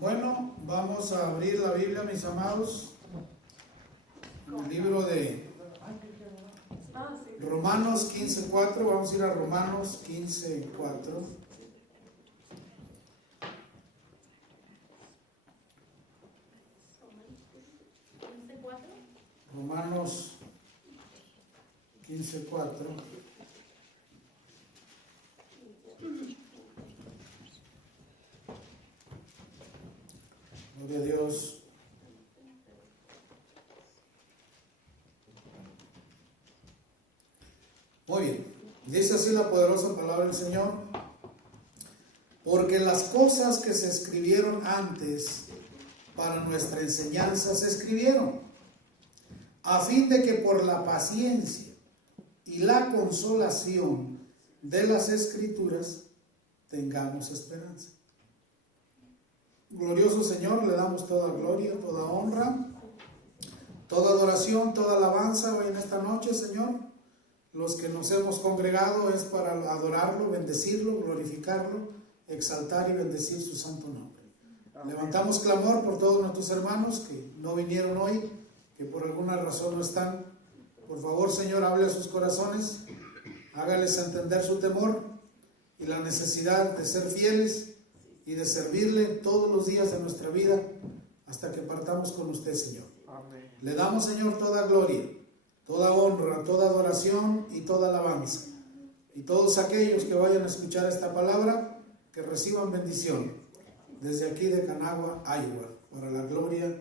Bueno, vamos a abrir la Biblia, mis amados, el libro de Romanos 15:4. Vamos a ir a Romanos 15:4. Romanos 15:4. Gloria a Dios. Muy bien, dice así la poderosa palabra del Señor: porque las cosas que se escribieron antes para nuestra enseñanza se escribieron, a fin de que por la paciencia y la consolación de las Escrituras tengamos esperanza. Glorioso Señor, le damos toda gloria, toda honra, toda adoración, toda alabanza hoy en esta noche, Señor. Los que nos hemos congregado es para adorarlo, bendecirlo, glorificarlo, exaltar y bendecir su santo nombre. Amén. Levantamos clamor por todos nuestros hermanos que no vinieron hoy, que por alguna razón no están. Por favor, Señor, hable a sus corazones, hágales entender su temor y la necesidad de ser fieles y de servirle todos los días de nuestra vida hasta que partamos con usted, Señor. Amén. Le damos, Señor, toda gloria, toda honra, toda adoración y toda alabanza. Y todos aquellos que vayan a escuchar esta palabra, que reciban bendición desde aquí de Canagua, Iowa, para la gloria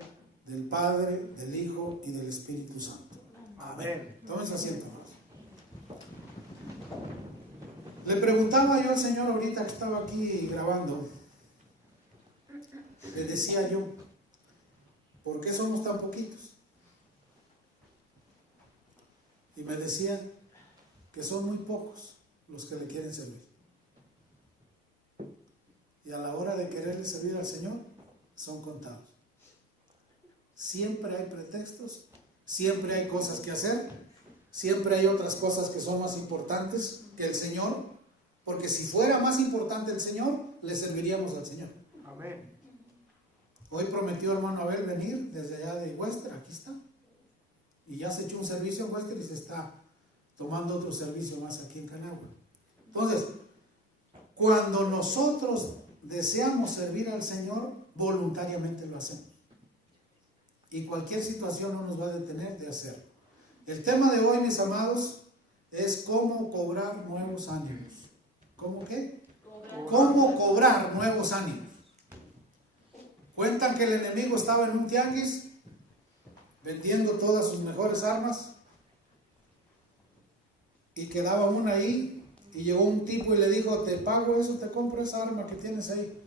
del Padre, del Hijo y del Espíritu Santo. Amén. Tómense asiento, hermanos. Le preguntaba yo al Señor ahorita que estaba aquí grabando, le decía yo, ¿por qué somos tan poquitos? Y me decía que son muy pocos los que le quieren servir. Y a la hora de quererle servir al Señor, son contados. Siempre hay pretextos, siempre hay cosas que hacer, siempre hay otras cosas que son más importantes que el Señor, porque si fuera más importante el Señor, le serviríamos al Señor. Amén. Hoy prometió hermano Abel venir desde allá de Wester, aquí está. Y ya se echó un servicio en Wester y se está tomando otro servicio más aquí en Canagua. Entonces, cuando nosotros deseamos servir al Señor, voluntariamente lo hacemos. Y cualquier situación no nos va a detener de hacerlo. El tema de hoy, mis amados, es cómo cobrar nuevos ánimos. ¿Cómo qué? ¿Cómo cobrar nuevos ánimos? Cuentan que el enemigo estaba en un tianguis vendiendo todas sus mejores armas y quedaba una ahí y llegó un tipo y le dijo, te pago eso, te compro esa arma que tienes ahí.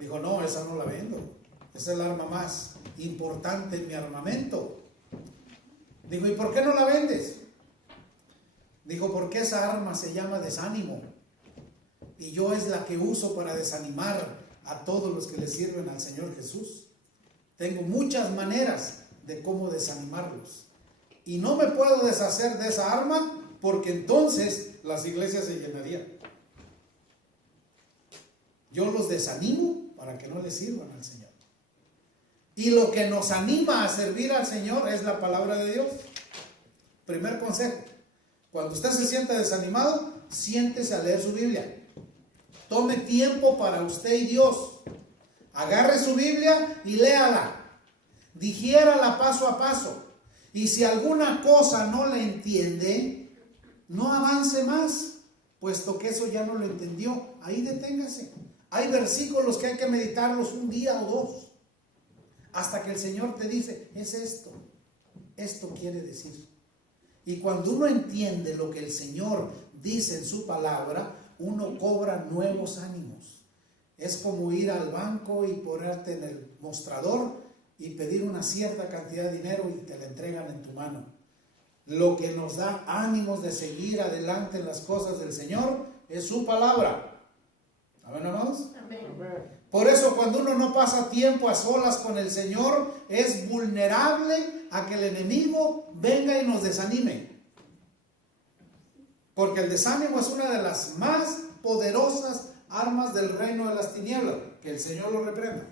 Dijo, no, esa no la vendo, esa es la arma más importante en mi armamento. Dijo, ¿y por qué no la vendes? Dijo, porque esa arma se llama desánimo y yo es la que uso para desanimar a todos los que le sirven al Señor Jesús. Tengo muchas maneras de cómo desanimarlos y no me puedo deshacer de esa arma porque entonces las iglesias se llenarían. Yo los desanimo para que no le sirvan al Señor. Y lo que nos anima a servir al Señor es la palabra de Dios. Primer consejo: cuando usted se sienta desanimado, siéntese a leer su Biblia. Tome tiempo para usted y Dios. Agarre su Biblia y léala. Digiérala paso a paso. Y si alguna cosa no la entiende, no avance más, puesto que eso ya no lo entendió. Ahí deténgase. Hay versículos que hay que meditarlos un día o dos, hasta que el Señor te dice, es esto. Esto quiere decir. Y cuando uno entiende lo que el Señor dice en su palabra, uno cobra nuevos ánimos. Es como ir al banco y ponerte en el mostrador y pedir una cierta cantidad de dinero y te la entregan en tu mano. Lo que nos da ánimos de seguir adelante en las cosas del Señor es su palabra. ¿Amén, hermanos? Amén. Por eso cuando uno no pasa tiempo a solas con el Señor, es vulnerable a que el enemigo venga y nos desanime. Porque el desánimo es una de las más poderosas armas del reino de las tinieblas. Que el Señor lo reprenda.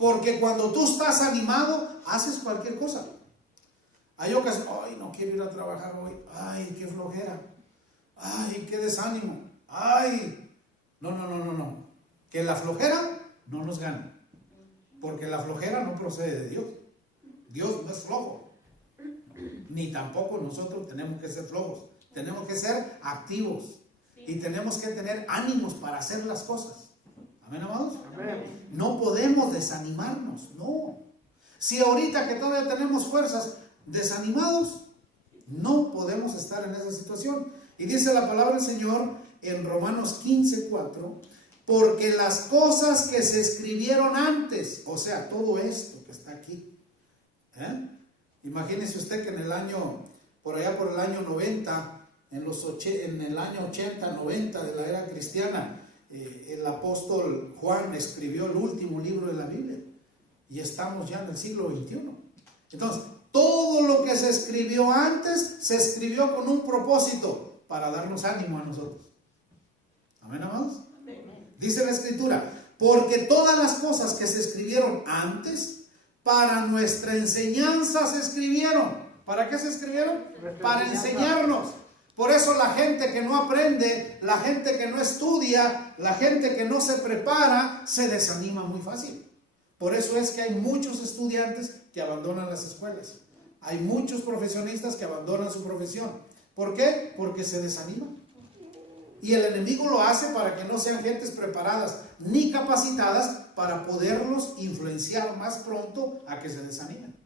Porque cuando tú estás animado, haces cualquier cosa. Hay ocasiones, ay, no quiero ir a trabajar hoy, ay, qué flojera, ay, qué desánimo, ay. No. Que la flojera no nos gane. Porque la flojera no procede de Dios. Dios no es flojo. Ni tampoco nosotros tenemos que ser flojos. Tenemos que ser activos. Y tenemos que tener ánimos para hacer las cosas. ¿Amén, amados? Amén. No podemos desanimarnos, no. Si ahorita que todavía tenemos fuerzas, desanimados, no podemos estar en esa situación. Y dice la palabra del Señor en Romanos 15:4, porque las cosas que se escribieron antes, o sea, todo esto que está aquí, imagínese usted que en el año, por allá por el año 90, en el año 80, 90 de la era cristiana, el apóstol Juan escribió el último libro de la Biblia y estamos ya en el siglo XXI. Entonces, todo lo que se escribió antes se escribió con un propósito para darnos ánimo a nosotros. ¿Amén, amados? Amén. Dice la Escritura, porque todas las cosas que se escribieron antes para nuestra enseñanza se escribieron. ¿Para qué se escribieron? Para enseñarnos. Por eso la gente que no aprende, la gente que no estudia, la gente que no se prepara, se desanima muy fácil. Por eso es que hay muchos estudiantes que abandonan las escuelas. Hay muchos profesionistas que abandonan su profesión. ¿Por qué? Porque se desaniman. Y el enemigo lo hace para que no sean gentes preparadas ni capacitadas para poderlos influenciar más pronto a que se desanimen.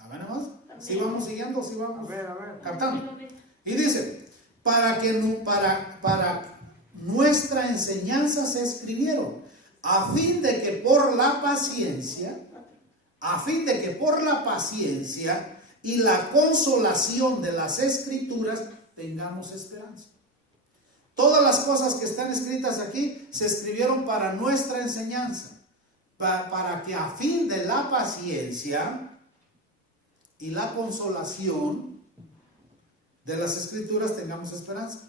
¿Amén, hermanos? ¿Sí vamos siguiendo? ¿Sí vamos captando? Y dice, para nuestra enseñanza se escribieron, a fin de que por la paciencia y la consolación de las Escrituras tengamos esperanza. Todas las cosas que están escritas aquí se escribieron para nuestra enseñanza, para que a fin de la paciencia y la consolación de las Escrituras tengamos esperanza.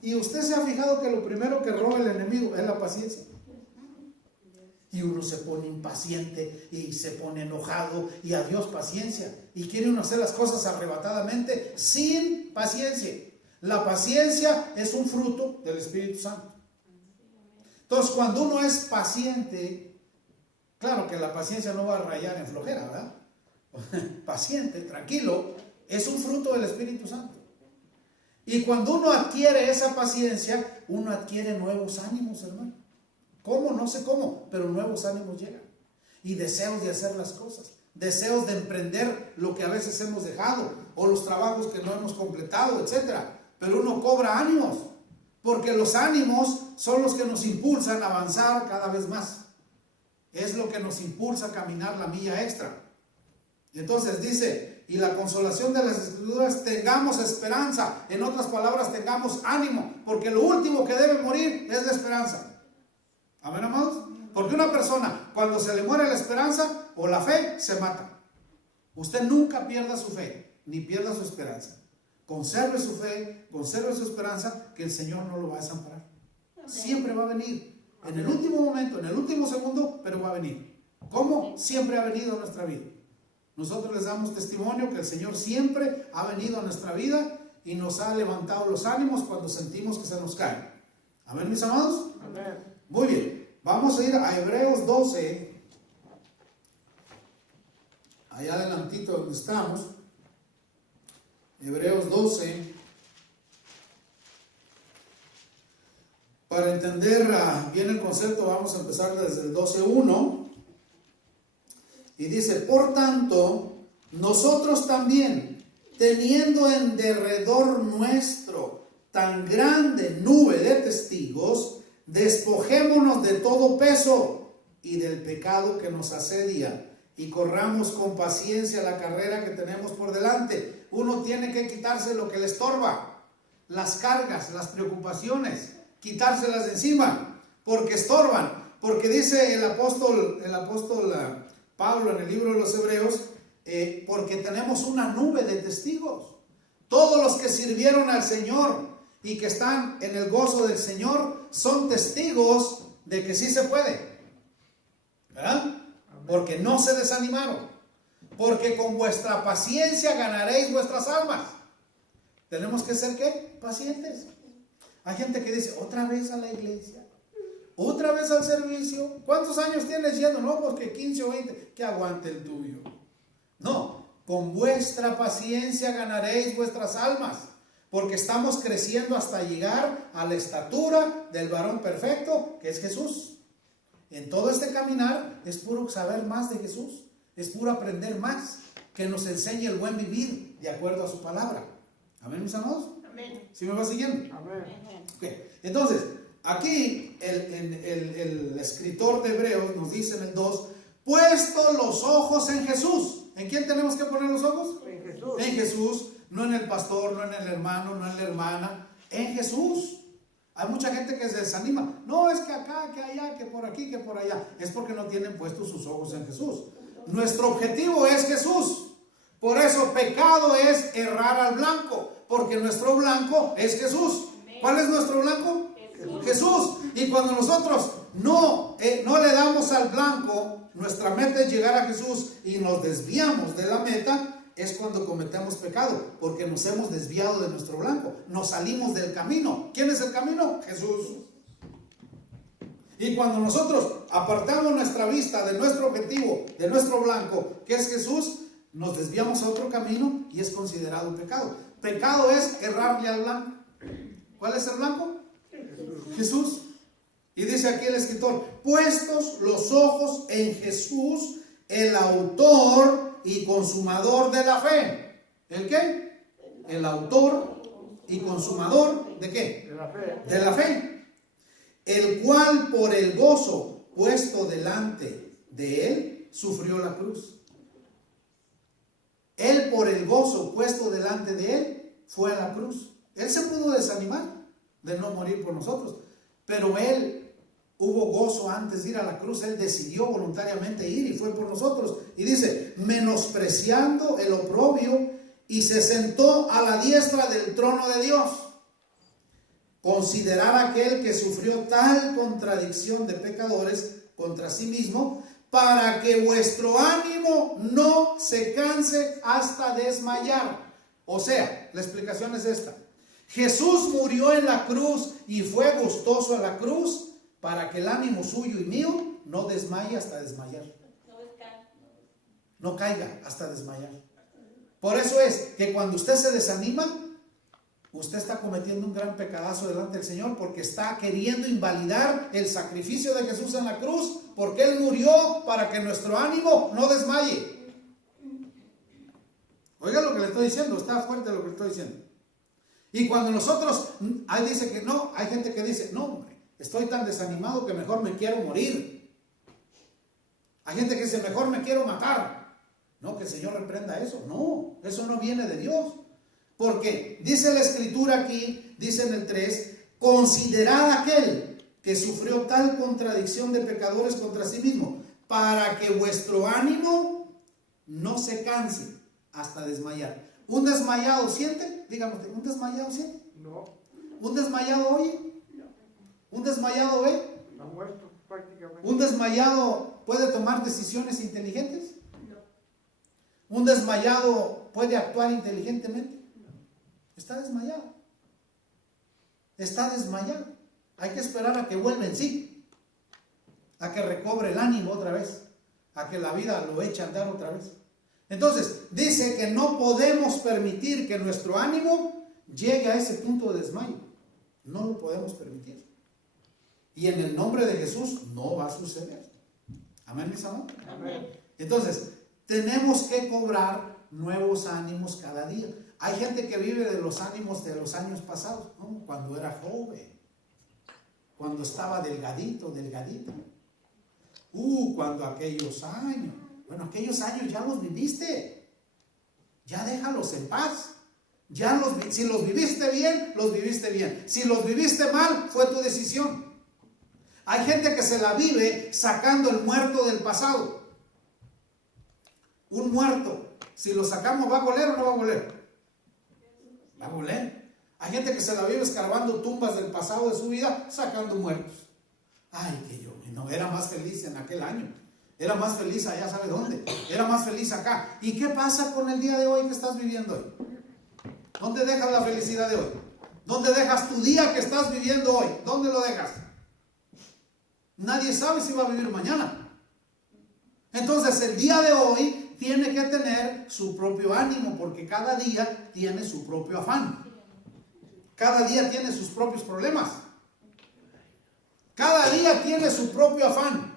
Y usted se ha fijado que lo primero que roba el enemigo es la paciencia. Y uno se pone impaciente y se pone enojado y adiós paciencia. Y quiere uno hacer las cosas arrebatadamente sin paciencia. La paciencia es un fruto del Espíritu Santo. Entonces, cuando uno es paciente, claro que la paciencia no va a rayar en flojera, ¿verdad? Paciente, tranquilo, es un fruto del Espíritu Santo. Y cuando uno adquiere esa paciencia, uno adquiere nuevos ánimos, hermano. ¿Cómo? No sé cómo, pero nuevos ánimos llegan. Y deseos de hacer las cosas. Deseos de emprender lo que a veces hemos dejado, o los trabajos que no hemos completado, etcétera. Pero uno cobra ánimos, porque los ánimos son los que nos impulsan a avanzar cada vez más. Es lo que nos impulsa a caminar la milla extra. Y entonces dice, y la consolación de las Escrituras, tengamos esperanza. En otras palabras, tengamos ánimo, porque lo último que debe morir es la esperanza. ¿Amén, amados? Porque una persona, cuando se le muere la esperanza o la fe, se mata. Usted nunca pierda su fe, ni pierda su esperanza. Conserve su fe, conserve su esperanza, que el Señor no lo va a desamparar. Siempre va a venir. En el último momento, en el último segundo, pero va a venir. ¿Cómo? Siempre ha venido a nuestra vida. Nosotros les damos testimonio que el Señor siempre ha venido a nuestra vida y nos ha levantado los ánimos cuando sentimos que se nos cae. ¿Amén, mis amados? Amén. Muy bien. Vamos a ir a Hebreos 12. Allá adelantito donde estamos. Hebreos 12. Para entender bien el concepto, vamos a empezar desde el 12:1. Y dice, por tanto, nosotros también, teniendo en derredor nuestro tan grande nube de testigos, despojémonos de todo peso y del pecado que nos asedia y corramos con paciencia la carrera que tenemos por delante. Uno tiene que quitarse lo que le estorba, las cargas, las preocupaciones, quitárselas de encima, porque estorban. Porque dice el apóstol Pablo en el libro de los Hebreos, porque tenemos una nube de testigos. Todos los que sirvieron al Señor y que están en el gozo del Señor son testigos de que sí se puede. ¿Verdad? porque no se desanimaron, porque con vuestra paciencia ganaréis vuestras almas. Tenemos que ser ¿qué? Pacientes. Hay gente que dice, otra vez a la iglesia, otra vez al servicio. ¿Cuántos años tienes yendo? No, pues que 15 o 20, que aguante el tuyo. No, con vuestra paciencia ganaréis vuestras almas, porque estamos creciendo hasta llegar a la estatura del varón perfecto, que es Jesús. En todo este caminar es puro saber más de Jesús, es puro aprender más, que nos enseñe el buen vivir de acuerdo a su palabra. Amén, mis amados. Amén. ¿Sí me va siguiendo? Amén. Okay. Entonces, aquí el escritor de Hebreos nos dice en el 2, puesto los ojos en Jesús. ¿En quién tenemos que poner los ojos? En Jesús. En Jesús, no en el pastor, no en el hermano, no en la hermana, en Jesús. Hay mucha gente que se desanima. No, es que acá, que allá, que por aquí, que por allá. Es porque no tienen puestos sus ojos en Jesús. Nuestro objetivo es Jesús. Por eso pecado es errar al blanco, porque nuestro blanco es Jesús. ¿Cuál es nuestro blanco? Jesús. Y cuando nosotros no le damos al blanco, nuestra meta es llegar a Jesús y nos desviamos de la meta, es cuando cometemos pecado, porque nos hemos desviado de nuestro blanco, nos salimos del camino. ¿Quién es el camino? Jesús. Y cuando nosotros apartamos nuestra vista de nuestro objetivo, de nuestro blanco, que es Jesús, nos desviamos a otro camino y es considerado un pecado. Pecado es errarle al blanco. ¿Cuál es el blanco? Jesús. Y dice aquí el escritor, puestos los ojos en Jesús, el autor y consumador de la fe. ¿El qué? El autor y consumador ¿de qué? De la fe. De la fe. El cual por el gozo puesto delante de él sufrió la cruz. Él por el gozo puesto delante de él fue a la cruz. Él se pudo desanimar de no morir por nosotros, pero él hubo gozo antes de ir a la cruz. Él decidió voluntariamente ir y fue por nosotros. Y dice, menospreciando el oprobio, y se sentó a la diestra del trono de Dios. Considerar aquel que sufrió tal contradicción de pecadores contra sí mismo, para que vuestro ánimo no se canse hasta desmayar. O sea, la explicación es esta. Jesús murió en la cruz y fue gustoso a la cruz para que el ánimo suyo y mío no desmaye hasta desmayar. No caiga hasta desmayar. Por eso es que cuando usted se desanima, usted está cometiendo un gran pecadazo delante del Señor, porque está queriendo invalidar el sacrificio de Jesús en la cruz, porque Él murió para que nuestro ánimo no desmaye. Oiga lo que le estoy diciendo, está fuerte lo que le estoy diciendo. Y cuando nosotros, ahí dice que no, hay gente que dice, no, hombre, estoy tan desanimado que mejor me quiero morir. Hay gente que dice, mejor me quiero matar. No, que el Señor reprenda eso. No, eso no viene de Dios. Porque dice la escritura aquí, dice en el 3, considerad aquel que sufrió tal contradicción de pecadores contra sí mismo, para que vuestro ánimo no se canse hasta desmayar. ¿Un desmayado siente? Dígame, ¿un desmayado siente? No. ¿Un desmayado oye? No. ¿Un desmayado ve? Está muerto prácticamente. ¿Un desmayado puede tomar decisiones inteligentes? No. ¿Un desmayado puede actuar inteligentemente? Está desmayado. Está desmayado. Hay que esperar a que vuelva en sí, a que recobre el ánimo otra vez, a que la vida lo eche a andar otra vez. Entonces, dice que no podemos permitir que nuestro ánimo llegue a ese punto de desmayo. No lo podemos permitir. Y en el nombre de Jesús no va a suceder. Amén, mis amados. Amén. Entonces, tenemos que cobrar nuevos ánimos cada día. Hay gente que vive de los ánimos de los años pasados, ¿no? Cuando era joven, cuando estaba delgadito, delgadita. Cuando aquellos años. Bueno, aquellos años ya los viviste. Ya déjalos en paz. Si los viviste bien, los viviste bien. Si los viviste mal, fue tu decisión. Hay gente que se la vive sacando el muerto del pasado. Un muerto, si lo sacamos, ¿va a oler o no va a oler? Va a oler. Hay gente que se la vive escarbando tumbas del pasado de su vida, sacando muertos. Ay, que yo no era más feliz en aquel año. Era más feliz allá, ¿sabe dónde? Era más feliz acá. ¿Y qué pasa con el día de hoy que estás viviendo hoy? ¿Dónde dejas la felicidad de hoy? ¿Dónde dejas tu día que estás viviendo hoy? ¿Dónde lo dejas? Nadie sabe si va a vivir mañana. Entonces el día de hoy tiene que tener su propio ánimo, porque cada día tiene su propio afán. Cada día tiene sus propios problemas. Cada día tiene su propio afán.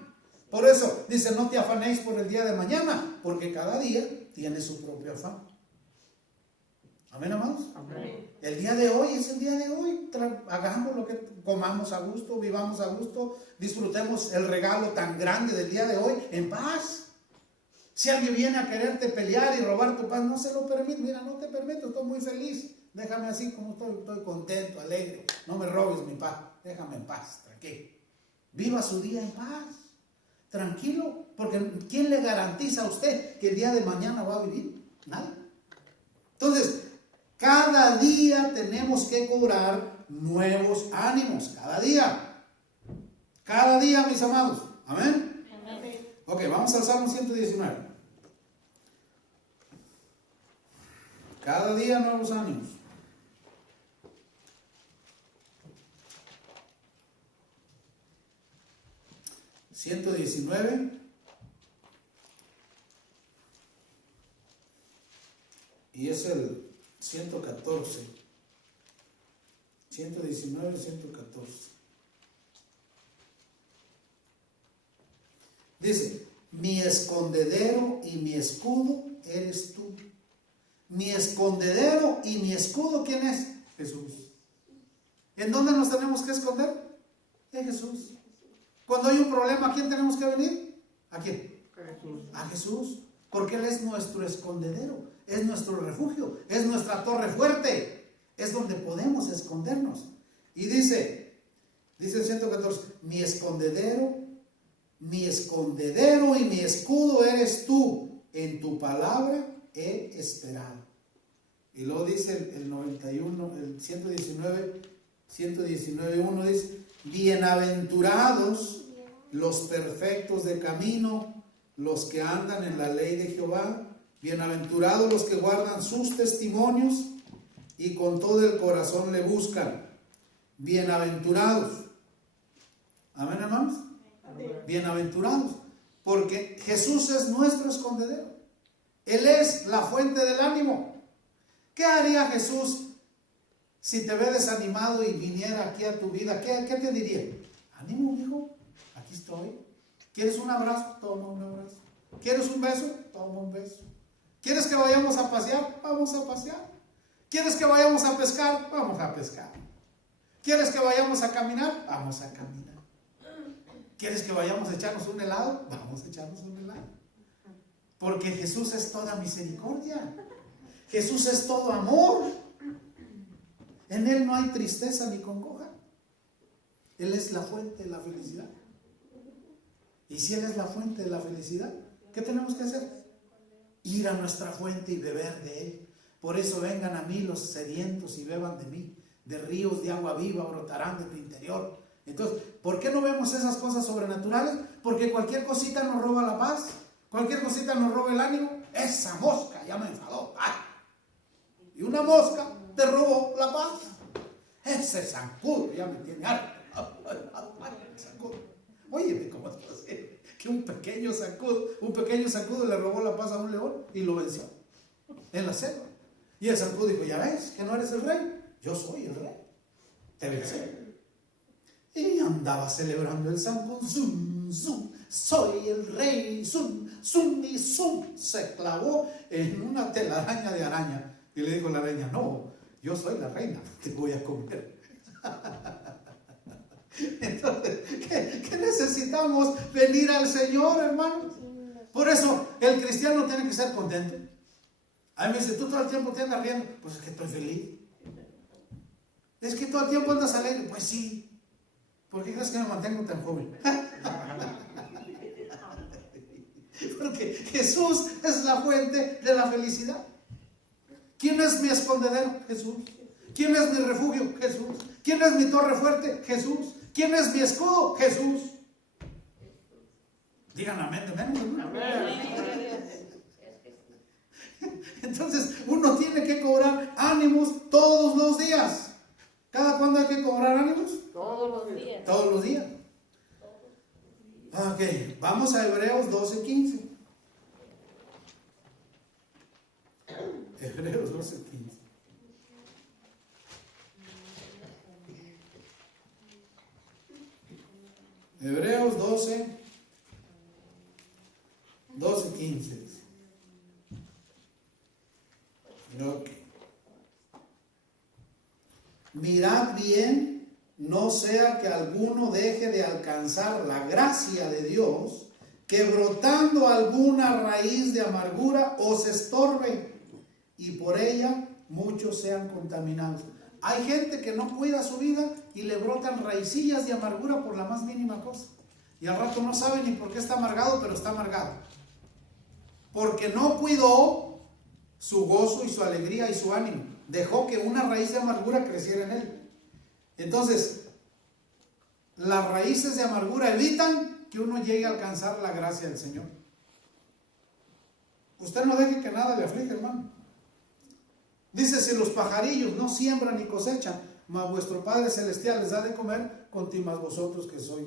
Por eso dice, no te afanéis por el día de mañana, porque cada día tiene su propio afán. Amén, amados. Amén. El día de hoy es el día de hoy. Hagamos lo que comamos a gusto, vivamos a gusto, disfrutemos el regalo tan grande del día de hoy en paz. Si alguien viene a quererte pelear y robar tu paz, no se lo permite. Mira, no te permito, estoy muy feliz. Déjame así como estoy contento, alegre. No me robes mi paz. Déjame en paz, tranquilo. Viva su día en paz, tranquilo. Porque ¿quién le garantiza a usted que el día de mañana va a vivir? Nadie. Entonces, cada día tenemos que cobrar nuevos ánimos. Cada día. Cada día, mis amados. Amén. Amén. Ok, vamos al Salmo 119. Cada día nuevos ánimos. (119) y es el 114. 119, 114. Dice, mi escondedero y mi escudo eres tú. Mi escondedero y mi escudo, ¿quién es? Jesús. ¿En dónde nos tenemos que esconder? En Jesús. Cuando hay un problema, ¿a quién tenemos que venir? ¿A quién? Jesús. A Jesús. Porque Él es nuestro escondedero, es nuestro refugio, es nuestra torre fuerte, es donde podemos escondernos. Y dice el 114, mi escondedero y mi escudo eres tú, en tu palabra he esperado. Y luego dice el 91, el 119:1 dice, bienaventurados los perfectos de camino, los que andan en la ley de Jehová, bienaventurados los que guardan sus testimonios y con todo el corazón le buscan. Bienaventurados. Amén, hermanos. Amén. Bienaventurados, porque Jesús es nuestro escondedero. Él es la fuente del ánimo. ¿Qué haría Jesús si te ve desanimado y viniera aquí a tu vida? ¿Qué te diría? Ánimo, hijo, aquí estoy. ¿Quieres un abrazo? Toma un abrazo. ¿Quieres un beso? Toma un beso. ¿Quieres que vayamos a pasear? Vamos a pasear. ¿Quieres que vayamos a pescar? Vamos a pescar. ¿Quieres que vayamos a caminar? Vamos a caminar. ¿Quieres que vayamos a echarnos un helado? Vamos a echarnos un helado. Porque Jesús es toda misericordia. Jesús es todo amor. En Él no hay tristeza ni congoja. Él es la fuente de la felicidad. Y si Él es la fuente de la felicidad, ¿qué tenemos que hacer? Ir a nuestra fuente y beber de Él. Por eso vengan a mí los sedientos y beban de mí. De ríos de agua viva brotarán de tu interior. Entonces, ¿por qué no vemos esas cosas sobrenaturales? Porque cualquier cosita nos roba la paz. Cualquier cosita nos roba el ánimo. Esa mosca ya me enfadó. ¡Ay! Y una mosca te robó la paz. Ese zancudo ya me tiene harto. Oye, ¿cómo es posible que un pequeño zancudo le robó la paz a un león y lo venció en la selva? Y el zancudo dijo, ya ves que no eres el rey, yo soy el rey, te vencí. Y andaba celebrando el zancudo, zum, zum, soy el rey, zum, zum, y zum, se clavó en una telaraña de araña y le dijo la araña, no, yo soy la reina, te voy a comer. Entonces, ¿qué necesitamos? Venir al Señor, hermanos. Por eso el cristiano tiene que ser contento. A mí me dice, tú todo el tiempo te andas riendo. Pues es que estoy feliz. Es que todo el tiempo andas alegre. Pues sí. ¿Por qué crees que me mantengo tan joven? Porque Jesús es la fuente de la felicidad. ¿Quién es mi escondedero? Jesús. ¿Quién es mi refugio? Jesús. ¿Quién es mi torre fuerte? Jesús. ¿Quién es mi escudo? Jesús. Digan amén de menos, hermano. Amén. Entonces uno tiene que cobrar ánimos todos los días. ¿Cada cuándo hay que cobrar ánimos? Todos los días. Todos los días. Ok, vamos a Hebreos 12:15. Hebreos 12:15. Hebreos 12:15. Ok. Mirad bien, no sea que alguno deje de alcanzar la gracia de Dios, que brotando alguna raíz de amargura os estorbe, y por ella muchos sean contaminados. Hay gente que no cuida su vida y le brotan raicillas de amargura por la más mínima cosa. Y al rato no sabe ni por qué está amargado, pero está amargado. Porque no cuidó su gozo y su alegría y su ánimo. Dejó que una raíz de amargura creciera en él. Entonces, las raíces de amargura evitan que uno llegue a alcanzar la gracia del Señor. Usted no deje que nada le aflige, hermano. Dice, si los pajarillos no siembran ni cosechan, mas vuestro Padre Celestial les da de comer, conti más vosotros que sois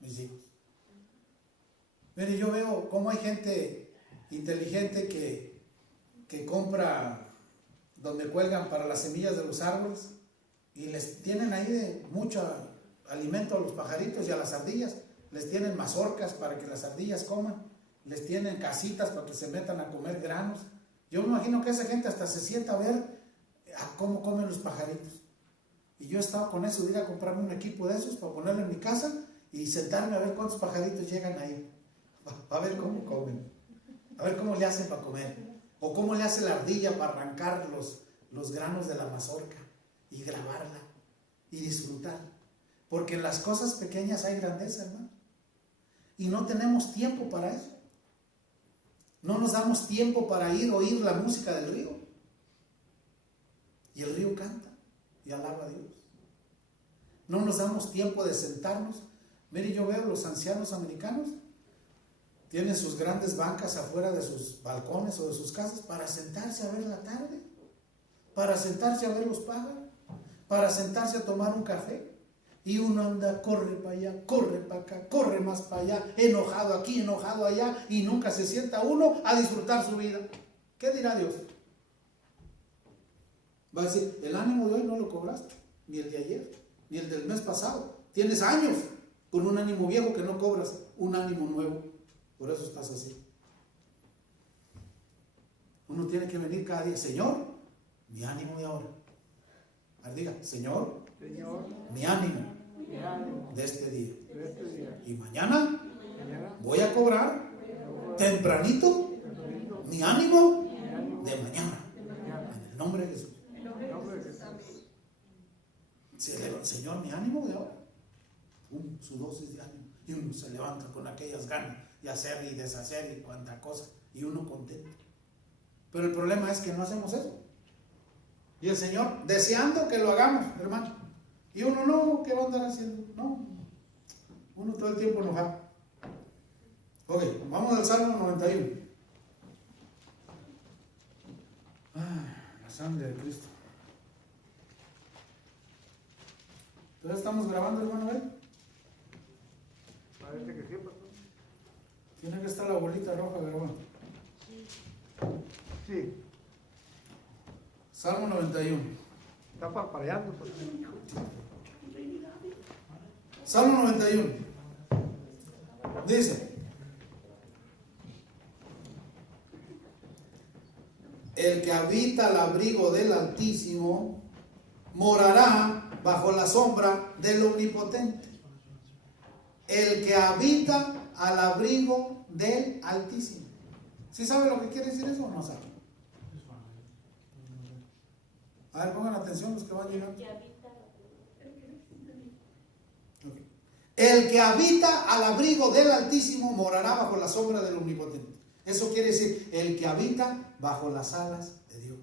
mis hijos. Mire, yo veo cómo hay gente inteligente que compra donde cuelgan para las semillas de los árboles y les tienen ahí de mucho alimento a los pajaritos y a las ardillas. Les tienen mazorcas para que las ardillas coman, les tienen casitas para que se metan a comer granos. Yo me imagino que esa gente hasta se sienta a ver cómo comen los pajaritos. Y yo he estado con eso de ir a comprarme un equipo de esos para ponerlo en mi casa y sentarme a ver cuántos pajaritos llegan ahí. A ver cómo comen, a ver cómo le hacen para comer, o cómo le hace la ardilla para arrancar los granos de la mazorca y grabarla y disfrutar. Porque en las cosas pequeñas hay grandeza, hermano. Y no tenemos tiempo para eso. No nos damos tiempo para ir a oír la música del río. Y el río canta y alaba a Dios. No nos damos tiempo de sentarnos. Mire, yo veo los ancianos americanos, tienen sus grandes bancas afuera de sus balcones o de sus casas para sentarse a ver la tarde, para sentarse a ver los pájaros, para sentarse a tomar un café. Y uno anda, corre para allá, corre para acá, corre más para allá, enojado aquí, enojado allá, y nunca se sienta uno a disfrutar su vida. ¿Qué dirá Dios? Va a decir, el ánimo de hoy no lo cobraste, ni el de ayer, ni el del mes pasado. Tienes años con un ánimo viejo que no cobras un ánimo nuevo. Por eso estás así. Uno tiene que venir cada día, Señor, mi ánimo de ahora. A ver, diga, Señor, mi ánimo de este día. Y mañana voy a cobrar tempranito mi ánimo de mañana. En el nombre de Jesús. Señor, mi ánimo de ahora. Su dosis de ánimo. Y uno se levanta con aquellas ganas y hacer y deshacer y cuanta cosa. Y uno contento. Pero el problema es que no hacemos eso. Y el Señor deseando que lo hagamos, hermano. Y uno no, ¿qué va a andar haciendo? No. Uno todo el tiempo enojado. Ok, vamos al Salmo 91. La sangre de Cristo. ¿Todavía estamos grabando, hermano? Parece que sí, pastor. Tiene que estar la bolita roja grabando. Sí. Salmo 91. Está parpadeando, pastor. Salmo 91. Dice: el que habita al abrigo del Altísimo morará bajo la sombra del Omnipotente. El que habita al abrigo del Altísimo. ¿Sí sabe lo que quiere decir eso o no sabe? A ver, pongan atención los que van llegando. Okay. El que habita al abrigo del Altísimo morará bajo la sombra del Omnipotente. Eso quiere decir, el que habita bajo las alas de Dios.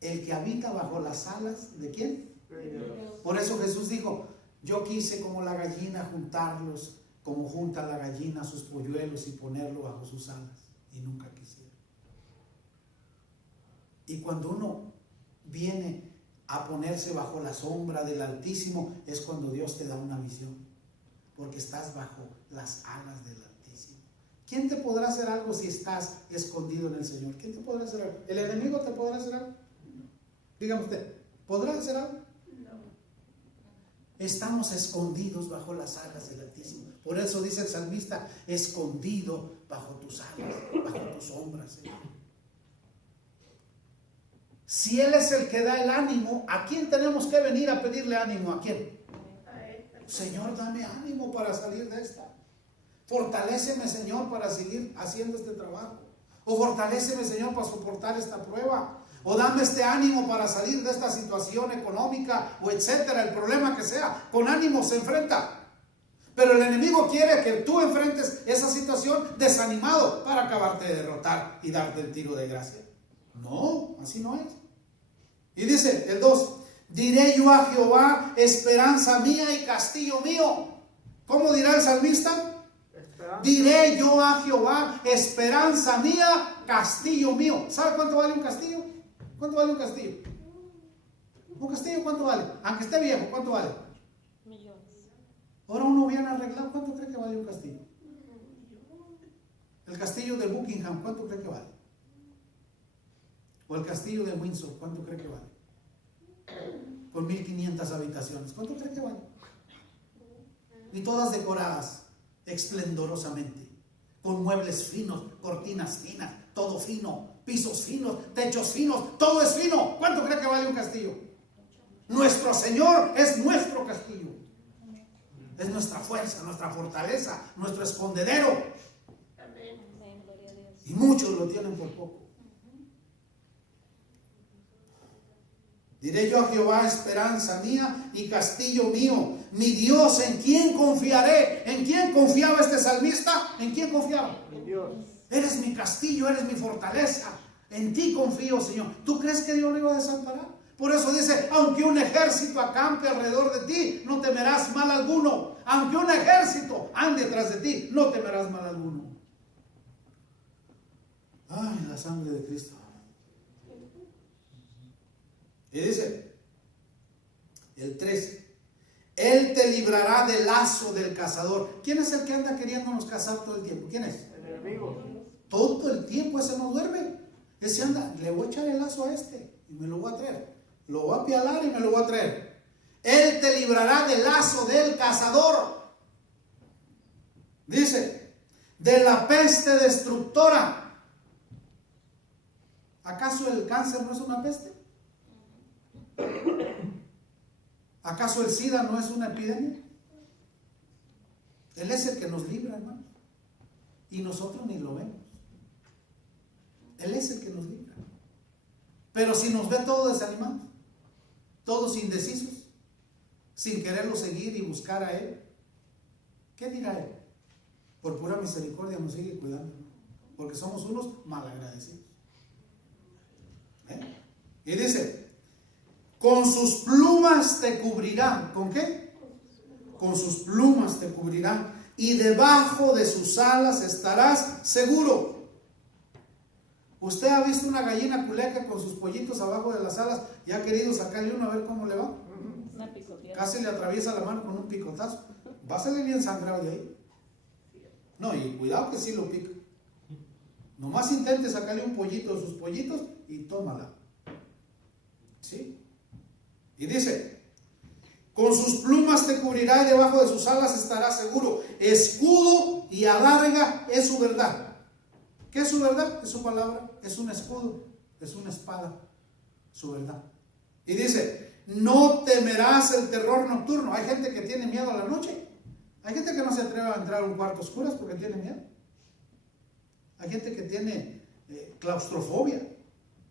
El que habita bajo las alas ¿de quién? Por eso Jesús dijo, yo quise como la gallina juntarlos como junta la gallina sus polluelos y ponerlo bajo sus alas, y nunca quisiera. Y cuando uno viene a ponerse bajo la sombra del Altísimo, es cuando Dios te da una visión, porque estás bajo las alas del Altísimo. ¿Quién te podrá hacer algo si estás escondido en el Señor? ¿Quién te podrá hacer algo? ¿El enemigo te podrá hacer algo? Dígame usted, ¿podrá hacer algo? Estamos escondidos bajo las alas del Altísimo. Por eso dice el salmista, escondido bajo tus alas, bajo tus sombras, Señor. Si Él es el que da el ánimo, ¿a quién tenemos que venir a pedirle ánimo? ¿A quién? Señor, dame ánimo para salir de esta. Fortaléceme, Señor, para seguir haciendo este trabajo. O fortaléceme, Señor, para soportar esta prueba. O dame este ánimo para salir de esta situación económica o etcétera, el problema que sea. Con ánimo se enfrenta. Pero el enemigo quiere que tú enfrentes esa situación desanimado para acabarte de derrotar y darte el tiro de gracia. No, así no es. Y dice el 2, diré yo a Jehová, esperanza mía y castillo mío. ¿Cómo dirá el salmista? Diré yo a Jehová, esperanza mía, castillo mío. ¿Sabe cuánto vale un castillo? ¿Cuánto vale un castillo? ¿Un castillo cuánto vale? Aunque esté viejo, ¿cuánto vale? Millones. Ahora uno bien arreglado, ¿cuánto cree que vale un castillo? El castillo de Buckingham, ¿cuánto cree que vale? O el castillo de Windsor, ¿cuánto cree que vale? Con 1500 habitaciones, ¿cuánto cree que vale? Y todas decoradas esplendorosamente, con muebles finos, cortinas finas, todo fino, pisos finos, techos finos, todo es fino. ¿Cuánto cree que vale un castillo? Nuestro Señor es nuestro castillo. Es nuestra fuerza, nuestra fortaleza, nuestro escondedero. Y muchos lo tienen por poco. Diré yo a Jehová, esperanza mía y castillo mío, mi Dios, ¿en quién confiaré? ¿En quién confiaba este salmista? ¿En quién confiaba? En Dios. Eres mi castillo, eres mi fortaleza. En ti confío, Señor. ¿Tú crees que Dios lo iba a desamparar? Por eso dice, aunque un ejército acampe alrededor de ti, no temerás mal alguno. Aunque un ejército ande tras de ti, no temerás mal alguno. Ay, la sangre de Cristo. Y dice, el 13, Él te librará del lazo del cazador. ¿Quién es el que anda queriéndonos cazar todo el tiempo? ¿Quién es? El enemigo. Todo el tiempo ese no duerme. Ese anda, le voy a echar el lazo a este y me lo voy a traer. Lo voy a apialar y me lo voy a traer. Él te librará del lazo del cazador. Dice, de la peste destructora. ¿Acaso el cáncer no es una peste? ¿Acaso el SIDA no es una epidemia? Él es el que nos libra, hermano. Y nosotros ni lo vemos. Él es el que nos libra. Pero si nos ve todos desanimados, todos indecisos, sin quererlo seguir y buscar a Él, ¿qué dirá Él? Por pura misericordia nos sigue cuidando, porque somos unos malagradecidos. Y dice, con sus plumas te cubrirá. ¿Con qué? Con sus plumas te cubrirá, y debajo de sus alas estarás seguro. ¿Usted ha visto una gallina culeca con sus pollitos abajo de las alas y ha querido sacarle uno a ver cómo le va? Una picoteada. Casi le atraviesa la mano con un picotazo. Va a salir bien sangrado de ahí. No, y cuidado que sí lo pica. Nomás intente sacarle un pollito de sus pollitos y tómala. ¿Sí? Y dice, con sus plumas te cubrirá y debajo de sus alas estarás seguro. Escudo y alarga es su verdad. ¿Qué es su verdad? Es su palabra. Es un escudo, es una espada, su verdad. Y dice, no temerás el terror nocturno. Hay gente que tiene miedo a la noche. Hay gente que no se atreve a entrar a un cuarto oscuro porque tiene miedo. Hay gente que tiene claustrofobia,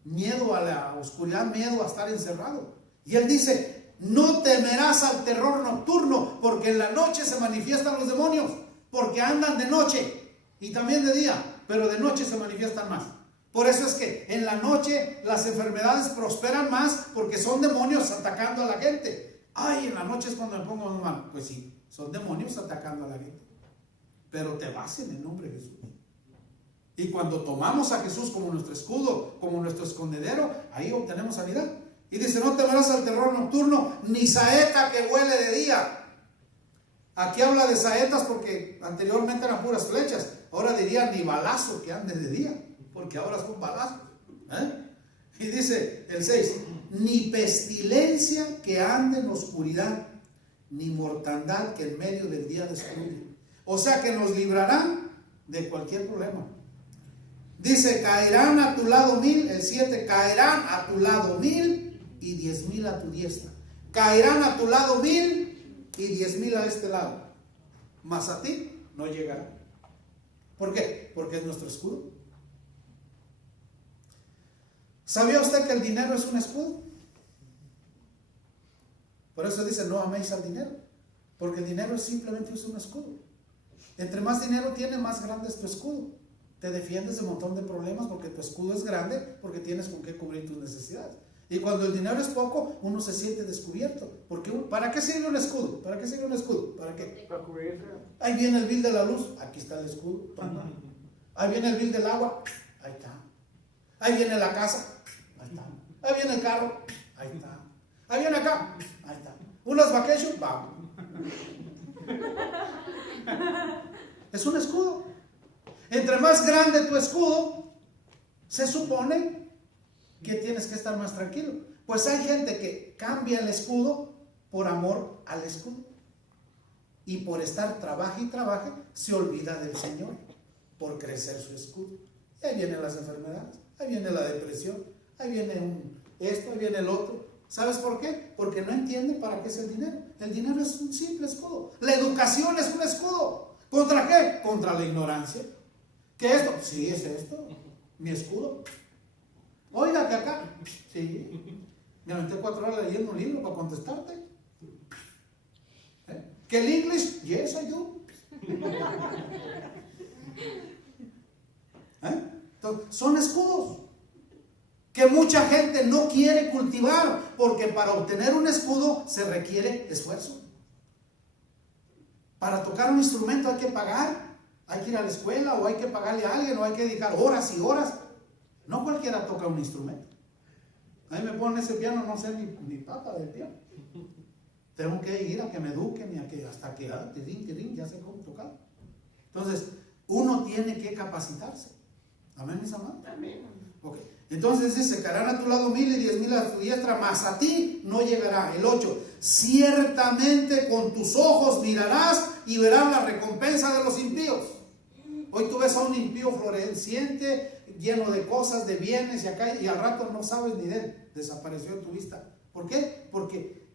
miedo a la oscuridad, miedo a estar encerrado. Y él dice, no temerás al terror nocturno, porque en la noche se manifiestan los demonios, porque andan de noche y también de día, pero de noche se manifiestan más. Por eso es que en la noche las enfermedades prosperan más, porque son demonios atacando a la gente. Ay, en la noche es cuando me pongo mal. Pues sí, son demonios atacando a la gente. pero te vas en el nombre de Jesús. Y cuando tomamos a Jesús como nuestro escudo, como nuestro escondedero, ahí obtenemos sanidad. Y dice, no temerás al terror nocturno, ni saeta que vuele de día. Aquí habla de saetas porque anteriormente eran puras flechas. Ahora diría ni balazo que ande de día, porque ahora son balazos. Y dice el 6, ni pestilencia que ande en oscuridad, ni mortandad que en medio del día destruye. O sea que nos librarán de cualquier problema. Dice, caerán a tu lado 1000, el 7, caerán a tu lado 1000 y 10,000 a tu diestra. Caerán a tu lado 1000 y 10,000 a este lado. Mas a ti no llegará. ¿Por qué? Porque es nuestro escudo. ¿Sabía usted que el dinero es un escudo? Por eso dice, no améis al dinero. Porque el dinero simplemente es un escudo. Entre más dinero tiene, más grande es tu escudo. Te defiendes de un montón de problemas porque tu escudo es grande, porque tienes con qué cubrir tus necesidades. Y cuando el dinero es poco, uno se siente descubierto. Porque, ¿para qué sirve un escudo? ¿Para qué sirve un escudo? ¿Para qué? Para cubrirse. Ahí viene el bill de la luz, aquí está el escudo. Toma. Ahí viene el bill del agua, ahí está. Ahí viene la casa, ahí está. Ahí viene el carro, ahí está. Ahí viene acá, ahí está. Unas vacations, vamos. Es un escudo. Entre más grande tu escudo, se supone que tienes que estar más tranquilo. Pues hay gente que cambia el escudo por amor al escudo. Y por estar trabaje y trabaje, se olvida del Señor por crecer su escudo. Y ahí vienen las enfermedades, ahí viene la depresión, ahí viene esto, ahí viene el otro. ¿Sabes por qué? Porque no entiende para qué es el dinero. El dinero es un simple escudo. La educación es un escudo. ¿Contra qué? Contra la ignorancia. ¿Qué es esto? Sí, es esto. Mi escudo. Oiga, que acá. Sí. Me aventé 4 horas leyendo un libro para contestarte. ¿Que el English? Yes, I do. Entonces, son escudos que mucha gente no quiere cultivar, porque para obtener un escudo se requiere esfuerzo. Para tocar un instrumento hay que pagar, hay que ir a la escuela, o hay que pagarle a alguien, o hay que dedicar horas y horas. No cualquiera toca un instrumento. A mí me ponen ese piano, no sé ni pata del piano. Tengo que ir a que me eduquen y a que hasta que ya sé cómo tocar. Entonces, uno tiene que capacitarse. Amén, mis amados. Amén. Ok. Entonces dice, se caerán a tu lado 1000 y 10,000 a tu diestra, mas a ti no llegará. El 8, ciertamente con tus ojos mirarás y verás la recompensa de los impíos. Hoy tú ves a un impío floreciente, lleno de cosas, de bienes y acá, y al rato no sabes ni de él. Desapareció de tu vista. ¿Por qué? Porque